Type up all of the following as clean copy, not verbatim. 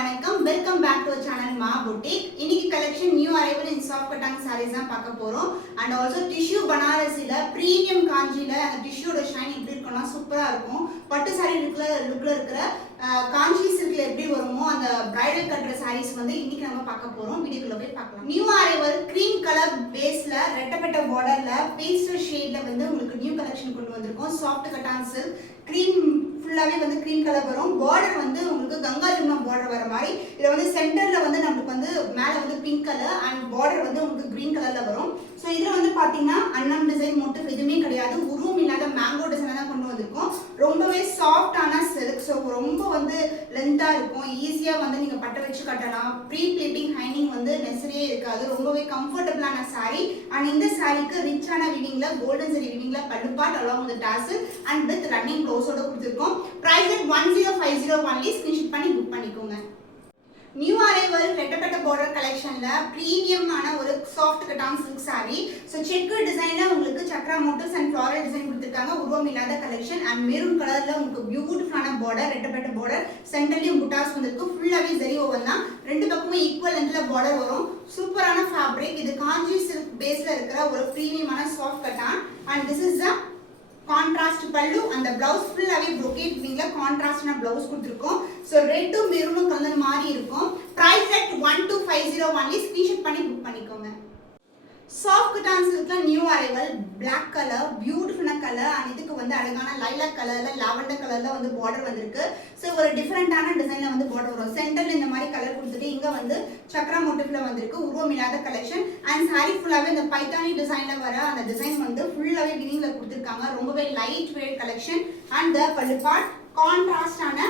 வணக்கம் welcome back to channel மா boutique. இன்னைக்கு கலெக்ஷன் நியூ அரைவல் இன் சாஃப்ட் கட்டாங் sarees தான் பார்க்க போறோம். அண்ட் ஆல்சோ டிஷ்யூ பனாரசில பிரீமியம் காஞ்சில அந்த டிஷ்யூட ஷைன் எப்படி இருக்கும்னா சூப்பரா இருக்கும். பட்டு saree லுக்ல இருக்கிற காஞ்சி சில்க்ல எப்படி வருமோ அந்த பிரைடல் கட்டுற sarees வந்து இன்னைக்கு நம்ம பார்க்க போறோம். வீடியோக்குள்ள போய் பார்க்கலாம். நியூ அரைவல் கிரீம் கலர் பேஸ்ல ரெட்டப்பட்ட பார்டர்ல பேஸ்டல் ஷேட்ல வந்து உங்களுக்கு நியூ கலெக்ஷன் கொண்டு வந்திருக்கோம். சாஃப்ட் கட்டாங் சில்க் கிரீம் ஃபுல்லாவே வந்து கிரீம் கலர் வரும். பார்டர் வந்து உங்களுக்கு கங்கா ஜமுனா பார்டர் வர மாதிரி. இதுல வந்து சென்டர்ல வந்து நமக்கு வந்து மேல வந்து பிங்க் கலர் அண்ட் பார்டர் வந்து உங்களுக்கு கிரீன் கலர்ல வரும். சோ இதுல வந்து பாத்தீங்கன்னா அன்னம் டிசைன் மோட்டிவ் எதுவுமே கிடையாது. உருவம் இல்லாத மேங்கோ டிசைன் தான் கொண்டு வந்திருக்கோம். ரொம்பவே சாஃப்டான சில்க். ஸோ ரொம்ப வந்து லென்த்தா இருக்கும். ஈஸியா வந்து நீங்க பட்டை வச்சு கட்டலாம். ப்ரீ பிளேட்டிங் ஹைனிங் வந்து நெசரியே இருக்காது. ரொம்பவே கம்ஃபர்டபுளான சாரி. அண்ட் இந்த சாரிக்கு ரிச்சான வீவிங்ல கோல்டன் ஜரி வீவிங்ல பல்லு part along with tassel and with running ப்ளவுஸோட கொடுத்துருக்கோம். Price 1050 only. ஸ்கிரீன்ஷாட் பண்ணி புக் பண்ணிக்கோங்க. நியூ அரைவல் ரெட்டப்பட்ட பார்டர் கலெக்ஷன்ல பிரீமியமான ஒரு soft cotton silk saree. So check டிசைன்ல உங்களுக்கு chakra motifs and floral design கொடுத்துருக்காங்க. உருவம் இல்லாத கலெக்ஷன் அண்ட் மெரூன் கலர்ல உங்களுக்கு பியூட்டிஃபுல்லான பார்டர் ரெட்டப்பட்ட பார்டர். சென்டர்லயும் புட்டாஸ் வந்திருக்கு. ஃபுல்லாவே ஜரி ஓவன் தான். ரெண்டு பக்கமும் ஈக்குவல் லென்த்ல பார்டர் வரும். சூப்பரான ஃபேப்ரிக். இது காஞ்சி சில்க் பேஸ்ல இருக்கிற ஒரு பிரீமியமான soft cotton. And this is the contrast pallu. அந்த பிளவுஸ் ஃபுல்லாவே brocade வீவிங்ல கான்ட்ராஸ்டான பிளவுஸ் கொடுத்திருக்கோம். சோ ரெட் மெரூனும் கலந்த மாதிரி இருக்கும். Price at 1250 only. ஸ்கிரீன்ஷாட் பண்ணி புக் பண்ணிக்கோங்க. சாஃப்ட் கட்டாங் சில்க்ல நியூ அரைவல் Black கலர் பியூட்டிஃபுல்லான கலர் அண்ட் இதுக்கு வந்து அழகான லைலாக் கலர்ல லாவெண்டர் கலர்ல வந்து பார்டர் வந்திருக்கு. சோ ஒரு டிஃபரெண்டான டிசைன்ல வந்து பார்டர் வரும். சென்டர்ல இந்த மாதிரி கலர் கொடுத்துட்டு இங்க வந்து சக்ரா மோட்டிவ்ல வந்திருக்கு. உருவம் இல்லாத கலெக்ஷன் அண்ட் saree ஃபுல்லாவே இந்த பைத்தானி டிசைன்ல வர அந்த டிசைன் வந்து ஃபுல்லாவே வீவிங்ல கொடுத்திருக்காங்க. ரொம்பவே light weight collection. And the pallu part கான்ட்ராஸ்டான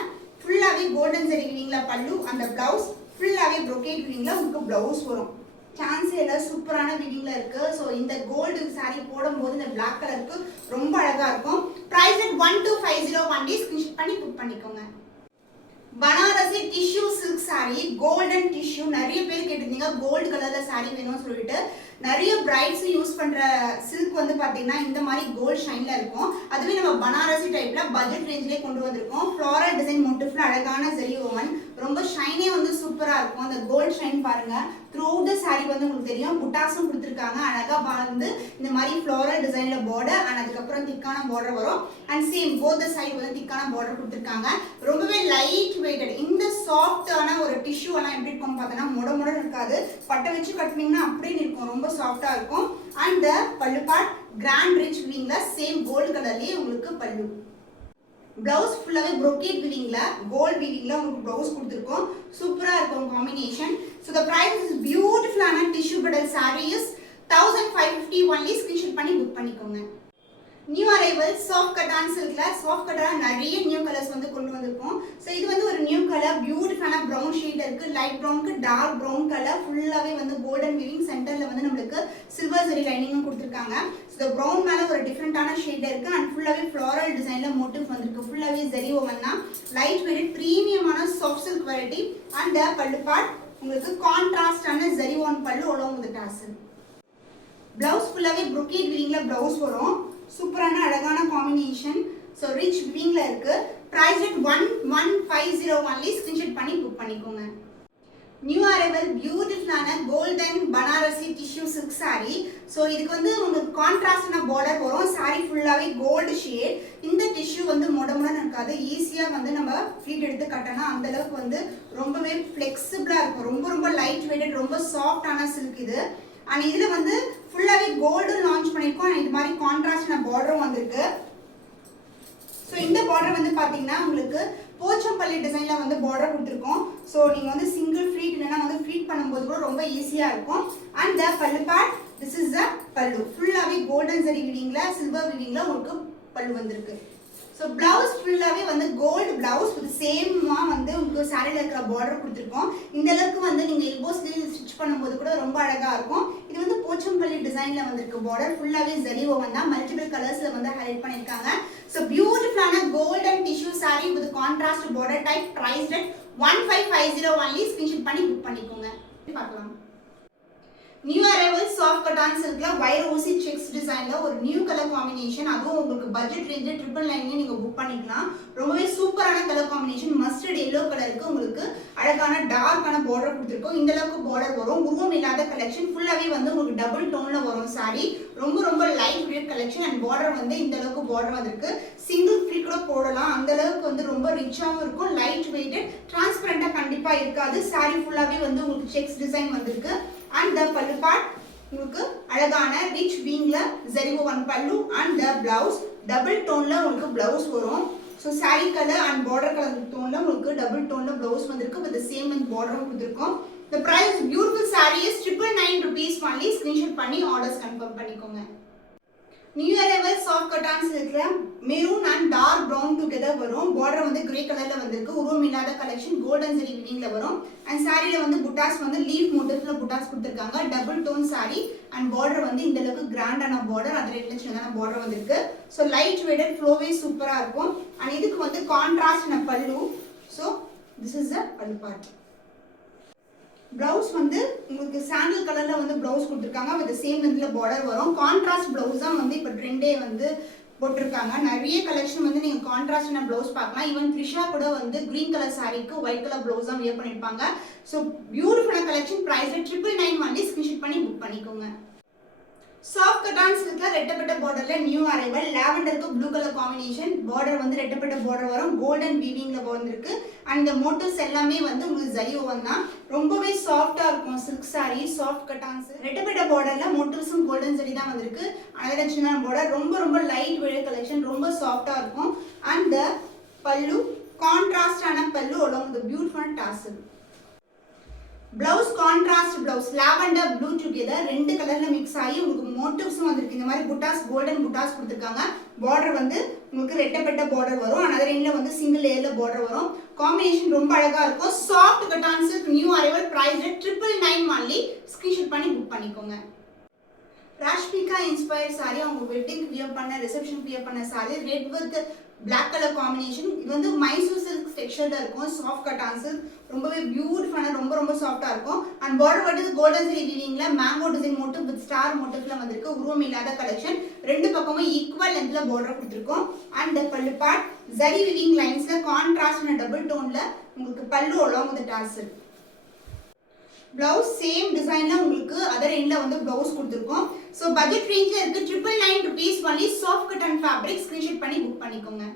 ஃபுல்லாவே கோல்டன் ஜரி வீவிங்ல பல்லு. அந்த பிளவுஸ் ஃபுல்லாவே brocade வீவிங்ல உங்களுக்கு பிளவுஸ் வரும். சான்ஸ் இல்ல சூப்பரான வீவிங்ல இருக்கு. சோ இந்த கோல்டு saree போடும்போது இந்த Black கலருக்கு ரொம்ப அழகா இருக்கும். Price at 1250 only. ஸ்கிரீன்ஷாட் பண்ணி புக் பண்ணிக்கோங்க. Banarasi tissue silk saree golden tissue. நிறைய பேர் கேட்டிருந்தீங்க கோல்டு கலர்ல saree வேணும்னு சொல்லிட்டு. நிறைய பிரைட்ஸ் யூஸ் பண்ற சில்க் வந்து பாத்தீங்கன்னா இந்த மாதிரி கோல்ட் ஷைன்ல இருக்கும். அதுவே நம்ம பனாரசி டைப்ல பட்ஜெட் ரேஞ்சிலே கொண்டு வந்திருக்கோம். ஃப்ளாரல் டிசைன் மோட்டிவ்ல அழகான ஜரி ஓவன். ரொம்ப ஷைனே வந்து சூப்பரா இருக்கும். அந்த கோல்ட் ஷைன் பாருங்க. த்ரூஅவுட் தி saree வந்து உங்களுக்கு தெரியும். புட்டாஸும் கொடுத்திருக்காங்க. அழகா வந்து இந்த மாதிரி ஃப்ளாரல் டிசைன்ல பார்டர் அண்ட் அதுக்கு அப்புறம் திக்கான பார்டர் வரும். And same both the side வந்து திக்கான பார்டர் கொடுத்திருக்காங்க. ரொம்பவே லைட் வெயிட்டட். இந்த சாஃப்ட்டான ஒரு டிஷ்யூ எல்லாம் எப்படி இருக்கும் பார்த்தனா மொட இருக்காது. பட்டை வச்சு கட்டினீங்கன்னா அப்படியே இருக்கும். ரொம்ப சாஃப்ட்டா இருக்கும். And the pallu part grand rich வீவிங்ல சேம் கோல்ட் கலர்லயே உங்களுக்கு பல்லு. பிளவுஸ் ஃபுல்லாவே brocade வீவிங்ல கோல்ட் வீவிங்ல உங்களுக்கு பிளவுஸ் கொடுத்திருக்கோம். சூப்பரா இருக்கும் combination. So the price is beautiful ஆன tissue bridal saree is 1550 only. Screenshot பண்ணி புக் பண்ணிக்கோங்க. New arrival soft cotton சில்க்ல soft கட்டரா நிறைய நியூ கலர்ஸ் வந்து கொண்டு வந்திருக்கோம். சோ இது வந்து ஒரு நியூ கலர் பியூட்டிஃபுல்லான பிரவுன் ஷேட்ல இருக்கு. லைட் பிரவுனுக்கு டார்க் பிரவுன் கலர் ஃபுல்லாவே வந்து கோல்டன் வீவிங். சென்டர்ல வந்து நமக்கு சில்வர் ஜரி லைனிங்கும் கொடுத்திருக்காங்க. சோ பிரவுன் மேல ஒரு டிஃபரெண்டான ஷேட்ல இருக்கு அண்ட் ஃபுல்லாவே ஃப்ளாரல் டிசைன்ல மோட்டிவ் வந்திருக்கு. ஃபுல்லாவே ஜரி ஓவன் தான். லைட் வெயிட் பிரீமியமான soft silk variety. And the pallu part உங்களுக்கு கான்ட்ராஸ்டான zari woven pallu along with tassel. Blouse ஃபுல்லாவே brocade வீவிங்ல பிளவுஸ் வரும். சூப்பரான அழகான காம்பினேஷன். சோ ரிச் வீவிங்ல இருக்கு. Price at 1150 only. ஸ்கிரீன்ஷாட் பண்ணி புக் பண்ணிக்கோங்க. நியூ அரைவல் பியூட்டிஃபுல்லான golden Banarasi tissue silk saree. So இதுக்கு வந்து உங்களுக்கு கான்ட்ராஸ்டான பார்டர் வரும். saree ஃபுல்லாவே கோல்ட் ஷேட். இந்த டிஷ்யூ வந்து மொடமுடன் இருக்காது. ஈஸியா வந்து நம்ம ஃப்ளீட் எடுத்து கட்டலாம். அந்த அளவுக்கு வந்து ரொம்பவே ஃப்ளெக்சிபிளா இருக்கும். ரொம்ப லைட் வெயிட்டட் ரொம்ப சாஃப்டான சில்க் இது. அண்ட் இதுல வந்து ஃபுல்லாவே கோல்டு லான்ச் பண்ணிருக்கோம். இது மாதிரி கான்ட்ராஸ்டான பார்டரும் வந்திருக்கு. சோ இந்த பார்டர் வந்து பாத்தீங்கன்னா உங்களுக்கு போச்சம்பள்ளி டிசைன்ல வந்து பார்டர் கொடுத்திருக்கோம். சோ நீங்க வந்து சிங்கிள் ஃப்ளீட் இல்லனா வந்து ஃப்ளீட் பண்ணும்போது கூட ரொம்ப ஈஸியா இருக்கும். And the pallu part this is the பல்லு. ஃபுல்லாவே கோல்டன் ஜரி வீவிங்ல சில்வர் வீவிங்ல உங்களுக்கு பல்லு வந்திருக்கு. சோ பிளவுஸ் ஃபுல்லாவே வந்து கோல்ட் பிளவுஸ் வித் சேமா வந்து உங்களுக்கு சாரில இருக்கிற பார்டர் கொடுத்திருக்கோம். இந்த அளவுக்கு வந்து நீங்க எல்போ ஸ்லீவ் ஸ்டிட்ச் பண்ணும்போது கூட ரொம்ப அழகா இருக்கும். இது வந்து போச்சம்பள்ளி டிசைன்ல வந்திருக்கு. பார்டர் ஃபுல்லாவே ஜரி ஓவன் தான். மல்டிபிள் கலர்ஸ்ல வந்து ஹைலைட் பண்ணிருக்காங்க. So beautiful golden tissue saree with contrast border type priced at 1550 only. Screenshot பண்ணி புக் பண்ணிக்கோங்க. பார்க்கலாம். நியூ அரைவல் சாஃப்ட் கட்டாங் சில்க்ல வைர ஊசி செக்ஸ் டிசைன்ல ஒரு நியூ கலர் காம்பினேஷன். அதுவும் உங்களுக்கு பட்ஜெட் ரேஞ்சில் 999 நீங்க புக் பண்ணிக்கலாம். ரொம்பவே சூப்பரான கலர் காம்பினேஷன். மஸ்டர்ட் எல்லோ கலருக்கு உங்களுக்கு அழகான டார்க்கான பார்டர் கொடுத்துருக்கோம். இந்த அளவுக்கு பார்டர் வரும். உருவம் இல்லாத கலெக்ஷன் ஃபுல்லாவே வந்து உங்களுக்கு டபுள் டோன்ல வரும் சாரி. ரொம்ப light weight collection and border வந்து இந்த அளவுக்கு பார்டர் வந்திருக்கு. சிங்கிள் ஃப்ரீ கூட போடலாம். அந்த அளவுக்கு வந்து ரொம்ப ரிச்சாவும் இருக்கும். லைட் வெயிட்டட், டிரான்ஸ்பரண்டா கண்டிப்பா இருக்காது. சாரி ஃபுல்லாவே வந்து உங்களுக்கு செக்ஸ் டிசைன் வந்திருக்கு. அண்ட் த பல்லு பார்ட் உங்களுக்கு அழகான ரிச் வீங்ல zari woven pallu and the blouse double டோன்ல உங்களுக்கு பிளவுஸ் வரும். So sari colour and border colour டோன்ல உங்களுக்கு டபுள் டோன்ல பிளவுஸ் வந்திருக்கு. வித் சேம் அண்ட் பார்டரும் கொடுத்துருக்கோம். The price beautiful saree is 999 rupees only. Screenshot பண்ணி ஆர்டர்ஸ் கன்ஃபார்ம் பண்ணிக்கோங்க. நியூ அரைவல் சாஃப்ட் கட்டான் சில்க்ல maroon and dark brown together வரும். பார்டர் வந்து கிரே கலர்ல வந்திருக்கு. உருவம் இல்லாத கலெக்ஷன் கோல்டன் ஜரி வீவிங்ல வரும். அண்ட் சாரியில வந்து புட்டாஸ் வந்து லீஃப் மோட்டிவ்ல புட்டாஸ் கொடுத்துருக்காங்க. Double tone sari and border வந்து இந்த அளவுக்கு கிராண்டான பார்டர், அது ரெண்டு சின்னதான பார்டர் வந்திருக்கு. ஸோ லைட் வெயிட்டட் ஃப்ளோவே சூப்பரா இருக்கும். அண்ட் இதுக்கு வந்து கான்ட்ராஸ்ட் பல்லு. So this is the pallu part. Blouse வந்து உங்களுக்கு சாண்டல் கலர்ல வந்து பிளவுஸ் கொடுத்துருக்காங்க. வித் சேம் லென்த்ல பார்டர் வரும். கான்ட்ராஸ்ட் பிளவுஸ் தான் வந்து இப்போ ட்ரெண்டே வந்து போட்டிருக்காங்க. நிறைய கலெக்ஷன் வந்து நீங்க கான்ட்ராஸ்டான பிளவுஸ் பார்க்கலாம். ஈவன் த்ரிஷா கூட வந்து கிரீன் கலர் சாரிக்கு ஒயிட் கலர் பிளவுஸ் தான் வியர் பண்ணிருப்பாங்க. ஸோ பியூட்டிஃபுல்லான கலெக்ஷன். Price 999 only. ஸ்கிரீன்ஷாட் பண்ணி புக் பண்ணிக்கோங்க. சாஃப்ட் கட்டான் சில்க்ல ரெட்டப்பட்ட பார்டர்ல நியூ அரைவல் லாவெண்டருக்கு ப்ளூ கலர் காம்பினேஷன். பார்டர் வந்து ரெட்டப்பட்ட பார்டர் வரும். கோல்டன் வீவிங்ல வந்திருக்கு. அண்ட் இந்த மோட்டிவ்ஸ் எல்லாமே வந்து உங்களுக்கு ஜரி ஓவன் தான். ரொம்பவே சாஃப்டா இருக்கும் சில்க் சாரி. சாஃப்ட் கட்டான்ஸ் ரெட்டப்பட்ட பார்டர்ல மோட்டிவ்ஸும் கோல்டன் ஜரி தான் வந்திருக்கு. அனதர் சின்ன பார்டர் ரொம்ப லைட் வெயிட் கலெக்ஷன். ரொம்ப சாஃப்டா இருக்கும். அண்ட் த பல்லு கான்ட்ராஸ்டான பல்லு along with the beautiful tassel. Blouse contrast blouse lavender blue together ரெண்டு கலர்ல மிக்ஸ் ஆகி உங்களுக்கு மோட்டிவ்ஸும் வந்திருக்கு. இந்த மாதிரி புட்டாஸ் கோல்டன் புட்டாஸ் கொடுத்துருக்காங்க. பார்டர் வந்து உங்களுக்கு ரெட்டப்பட்ட பார்டர் வரும். அனதர் எண்ட்ல வந்து சிங்கிள் லேயர்ல பார்டர் வரும். காம்பினேஷன் ரொம்ப அழகா இருக்கும். Soft cotton silk new arrival price 999 only. Screenshot பண்ணி புக் பண்ணிக்கோங்க. ராஷ்மிகா இன்ஸ்பயர்ட் சாரி அவங்க வெட்டிங் வியர் பண்ண ரிசப்ஷன் வியர் பண்ண sari red with black colour combination. இது வந்து மைசூர் சில்க் டெக்ஸ்சர்ல இருக்கும். சாஃப்ட் கட்டான் சில்க் ரொம்பவே பியூட்டிஃபுல்லான ரொம்ப சாஃப்டா இருக்கும். அண்ட் பார்டர் வந்து கோல்டன் ஜரி வீவிங்ல mango design motif with star மோட்டிவ்ல வந்திருக்கு. உருவம் இல்லாத கலெக்ஷன். ரெண்டு பக்கமும் ஈக்குவல் லென்த்ல பார்டர் கொடுத்துருக்கோம். And pallu part zari weaving லைன்ஸ்ல கான்ட்ராஸ்டான டபுள் டோன்ல உங்களுக்கு pallu along with tassel. Blouse same டிசைன்ல உங்களுக்கு அதர் எண்ட்ல வந்து பிளவுஸ் கொடுத்துருக்கோம். ஸோ பட்ஜெட் ரேஞ்ச்ல இருக்கு 999 rupees only. Soft cotton fabric. Screenshot பண்ணி புக் பண்ணிக்கோங்க.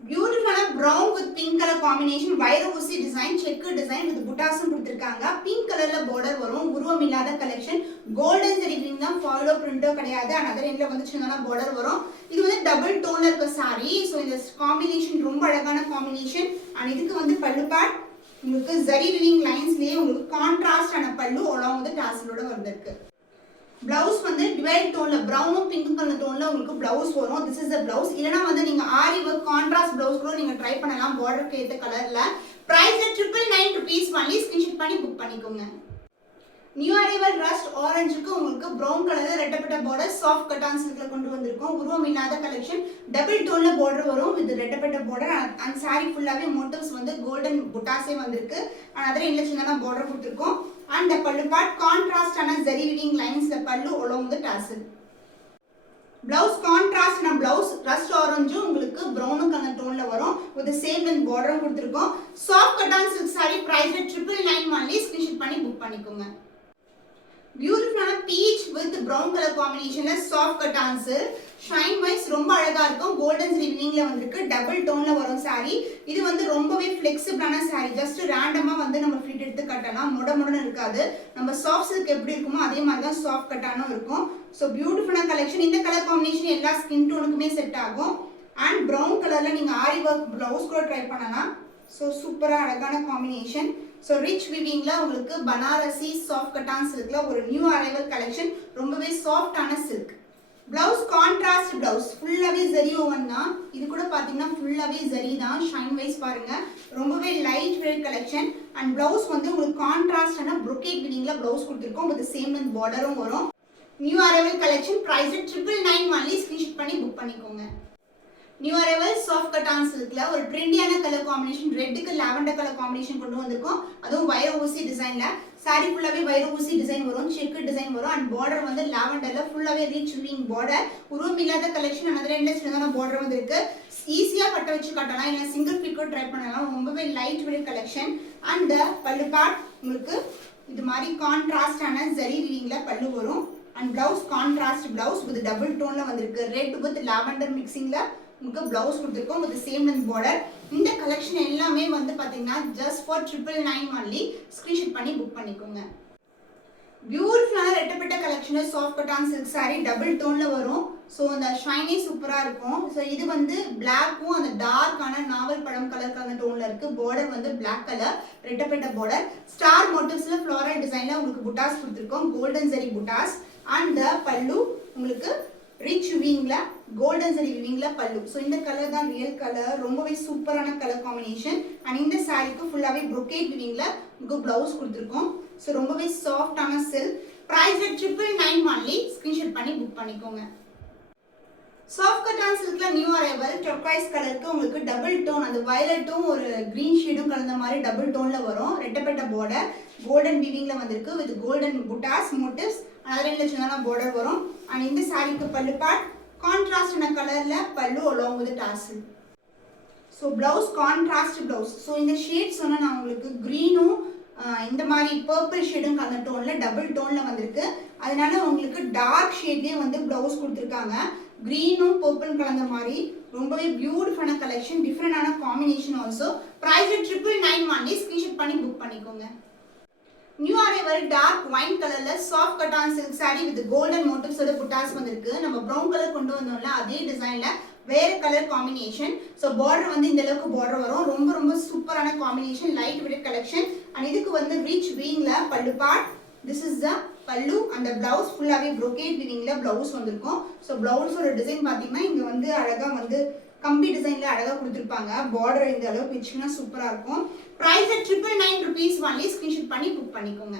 பியூட்டிஃபுல்லான brown with pink colour combination. வைர ஊசி டிசைன் செக்கு டிசைன் வித் புட்டாஸும் கொடுத்துருக்காங்க. பிங்க் கலர்ல பார்டர் வரும். உருவம் இல்லாத கலெக்ஷன். கோல்டன் ஜரி வீவிங் தான். ஃபாலோ பிரிண்டோ கிடையாது. அண்ட் அதர் எண்ட்ல வந்து சின்னதான பார்டர் வரும். இது வந்து டபுள் டோன்ல இருக்க சாரி. ஸோ இந்த காம்பினேஷன் ரொம்ப அழகான காம்பினேஷன். அண்ட் இதுக்கு வந்து பல்லு பார்ட் உங்களுக்கு ஜரி வீவிங் லைன்ஸ்லயே உங்களுக்கு கான்ட்ராஸ்டான பல்லு along with டாசலோட வந்திருக்கு. பிளவுஸ் வந்து டிவைட் டோன்ல பிரவுனும் பிங்க் கலர் டோன்ல உங்களுக்கு பிளவுஸ் வரும். This is the blouse. இல்லனா வந்து நீங்க ஆரி வர்க் கான்ட்ராஸ்ட் பிளவுஸ் கூட நீங்க ட்ரை பண்ணலாம் பார்டருக்கு ஏத்த கலர்ல. Price 999 rupees only. ஸ்கிரீன்ஷாட் பண்ணி புக் பண்ணிக்கோங்க. நியூ அரைவல் ரஸ்ட் ஆரஞ்சுக்கு உங்களுக்கு பிரவுன் கலர்ல ரெட்டப்பட்ட பார்டர் சாஃப்ட் கட்டான் சில்க்ல கொண்டு வந்திருக்கோம். உருவம் இல்லாத கலெக்ஷன். டபுள் டோன்ல பார்டர் வரும் வித் ரெட்டப்பட்ட பார்டர். அண்ட் சாரி ஃபுல்லாவே மோட்டிவ்ஸ் வந்து கோல்டன் புட்டாஸே வந்திருக்கு. அண்ட் அதர் எண்ட்ல சின்னதா பார்டர் கொடுத்துருக்கோம். அண்ட் the பல்லு பார்ட் கான்ட்ராஸ்டான ஜரி வீவிங் லைன்ஸ்ல pallu along with tassel. Blouse கான்ட்ராஸ்டான பிளவுஸ் ரஸ்ட் ஆரஞ்சும் உங்களுக்கு பிரவுன் கலர் டோன்ல வரும். with the same length பார்டரும் கொடுத்துருக்கோம். Soft cotton silk sari price 999 only. Screenshot பண்ணி புக் பண்ணிக்கோங்க. பியூட்டிஃபுல்லான பீச் வித் பிரவுன் கலர் காம்பினேஷன்ல சாஃப்ட் கட்டான்ஸ். ஷைன் வைஸ் ரொம்ப அழகா இருக்கும். கோல்டன் ஜரி வீவிங்ல வந்திருக்கு. டபுள் டோன்ல வரும் சாரி. இது வந்து ரொம்பவே ஃபிளெக்சிபிளான சாரி. ஜஸ்ட் ரேண்டமா வந்து நம்ம ஃபிட் எடுத்து கட்டலாம். முடமுடன்னு இருக்காது. நம்ம சாஃப்ட் சில்க் எப்படி இருக்குமோ அதே மாதிரி தான் சாஃப்ட் கட்டானும் இருக்கும். ஸோ பியூட்டிஃபுல்லான கலெக்ஷன். இந்த கலர் காம்பினேஷன் எல்லா ஸ்கின் டோனுக்குமே செட் ஆகும். அண்ட் பிரவுன் கலர்ல நீங்க ஆரி ஒர்க் பிளவுஸ் கூட ட்ரை பண்ணலாம். ஸோ சூப்பரா அழகான காம்பினேஷன். ஸோ ரிச் விவிங்ல உங்களுக்கு பனாரசி சாஃப்ட் கட்டான் சில்க்ல ஒரு நியூ அரைவல் கலெக்ஷன். ரொம்பவே சாஃப்டான சில்க். பிளவுஸ் கான்ட்ராஸ்ட் பிளவுஸ் ஃபுல்லாவே ஜரி ஓவன் தான். இது கூட பாத்தீங்கன்னா ஃபுல்லாவே ஜரி தான். ஷைன் வைஸ் பாருங்க. ரொம்பவே light weight collection. And blouse வந்து உங்களுக்கு கான்ட்ராஸ்டான brocade விவிங்ல பிளவுஸ் கொடுத்துருக்கோம். வித் சேம் லென்த் பார்டரும் வரும். New arrival collection. Price 999 only. Screenshot பண்ணி புக் பண்ணிக்கோங்க. நியூ அரைவல் சாஃப்ட் கட்டான் சில்க்ல ஒரு ட்ரெண்டியான கலர் காம்பினேஷன். ரெட்டுக்கு லாவெண்டர் கலர் காம்பினேஷன் கொண்டு வந்திருக்கோம். அதுவும் வைர ஊசி டிசைன்ல. சாரி ஃபுல்லாவே வைர ஊசி டிசைன் வரும். செக் டிசைன் வரும். அண்ட் பார்டர் வந்து லாவெண்டர்ல ஃபுல்லாவே ரிச் விவிங் பார்டர். உருவம் இல்லாத கலெக்ஷன். அதர் எண்ட்ல சின்னதான பார்டர் வந்திருக்கு. ஈஸியாக பட்ட வச்சு காட்டலாம், இல்லை சிங்கிள் பிக்கோ ட்ரை பண்ணலாம். ரொம்பவே light weight collection. And pallu part உங்களுக்கு இது மாதிரி கான்ட்ராஸ்டான ஜரி வீவிங்கில் பல்லு வரும். And blouse contrast blouse with double டோனில் வந்திருக்கு. ரெட் வித் லாவெண்டர் மிக்சிங்கில் உங்களுக்கு பிளவுஸ் கொடுத்துருக்கோம் வித் சேம் லென்த் பார்டர். இந்த கலெக்ஷன் எல்லாமே வந்து பார்த்தீங்கன்னா ஜஸ்ட் ஃபார் 999 ஒன்லி. ஸ்க்ரீன்ஷாட் பண்ணி புக் பண்ணிக்கோங்க. பியூட்டிஃபுல்லான ரெட்டப்பட்ட collection soft cotton silk sari double டோன்ல வரும். ஸோ அந்த ஷைனி சூப்பராக இருக்கும். ஸோ இது வந்து பிளாக்கும் அந்த டார்க்கான நாவல் பழம் கலருக்கு அந்த டோன்ல இருக்கு. பார்டர் வந்து பிளாக் கலர் ரெட்டப்பட்ட பார்டர். ஸ்டார் மோட்டிவ்ஸ்ல ஃப்ளோரல் டிசைன்ல உங்களுக்கு புட்டாஸ் கொடுத்துருக்கோம், கோல்டன் ஜரி புட்டாஸ். அண்ட் பல்லு உங்களுக்கு ரிச் விவிங்ல கோல்டன் ஜரி விவிங்ல பல்லு. ஸோ இந்த கலர் தான் ரியல் கலர், ரொம்பவே சூப்பரான கலர் காம்பினேஷன். அண்ட் இந்த சாரிக்கு ஃபுல்லாகவே ப்ரொக்கேட் விவிங்ல உங்களுக்கு பிளவுஸ் கொடுத்துருக்கோம். ஸோ ரொம்பவே சாஃப்டான சில்க். Price 999 only. ஸ்க்ரீன்ஷாட் பண்ணி புக் பண்ணிக்கோங்க. சாஃப்ட் கட்டான் சில்க்ல நியூ அரைவல் டர்க்வைஸ் கலருக்கு உங்களுக்கு டபுள் டோன், அந்த வயலட்டும் ஒரு கிரீன் ஷேடும் கலந்த மாதிரி டபுள் டோன்ல வரும். ரெட்டப்பட்ட பார்டர் கோல்டன் வீவிங்ல வந்திருக்கு வித் கோல்டன் புட்டாஸ் மோட்டிவ்ஸ். அதனால சின்னதான பார்டர் வரும். அண்ட் இந்த சாரிக்கு பல்லு பார்ட் கான்ட்ராஸ்டான கலர்ல பல்லு along with dazzle. So blouse contrast blouse. So இந்த ஷேட் சொன்ன நான் உங்களுக்கு க்ரீனும் இந்த மாதிரி பர்பிள் ஷேடும் கலந்த டோன்ல டபுள் டோன்ல வந்திருக்கு. அதனால உங்களுக்கு டார்க் ஷேட்லேயே வந்து பிளவுஸ் கொடுத்துருக்காங்க. க்ரீனும் பர்பிள் கலந்த மாதிரி ரொம்பவே பியூட்டிஃபுல்லான கலெக்ஷன், டிஃப்ரெண்டான combination also. Price 999 only. Screenshot பண்ணி புக் பண்ணிக்கோங்க. நியூ அரைவல் டார்க் ஒயின் கலர்ல soft cotton silk sari with golden மோட்டிவ்ஸோட புட்டாஸ் வந்திருக்கு. நம்ம ப்ரௌன் கலர் கொண்டு வந்தோம்ல அதே டிசைன்ல வேற கலர் காம்பினேஷன். ஸோ பார்டர் வந்து இந்த அளவுக்கு பார்டர் வரும். ரொம்ப ரொம்ப சூப்பரான combination, light weight collection. And இதுக்கு வந்து ரிச் வீங்ல பல்லு பார்ட். திஸ் இஸ் த பல்லு. அந்த பிளவுஸ் ஃபுல்லாகவே ப்ரொக்கேட் வீவிங்ல பிளவுஸ் வந்திருக்கும். ஸோ பிளவுஸோட டிசைன் பார்த்தீங்கன்னா இங்கே வந்து அழகாக வந்து கம்பி டிசைன்ல அழகாக கொடுத்துருப்பாங்க. பார்டர் இந்த அளவுக்கு வச்சுன்னா சூப்பராக இருக்கும். Price 999 rupees only. ஸ்க்ரீன்ஷாட் பண்ணி புக் பண்ணிக்கோங்க.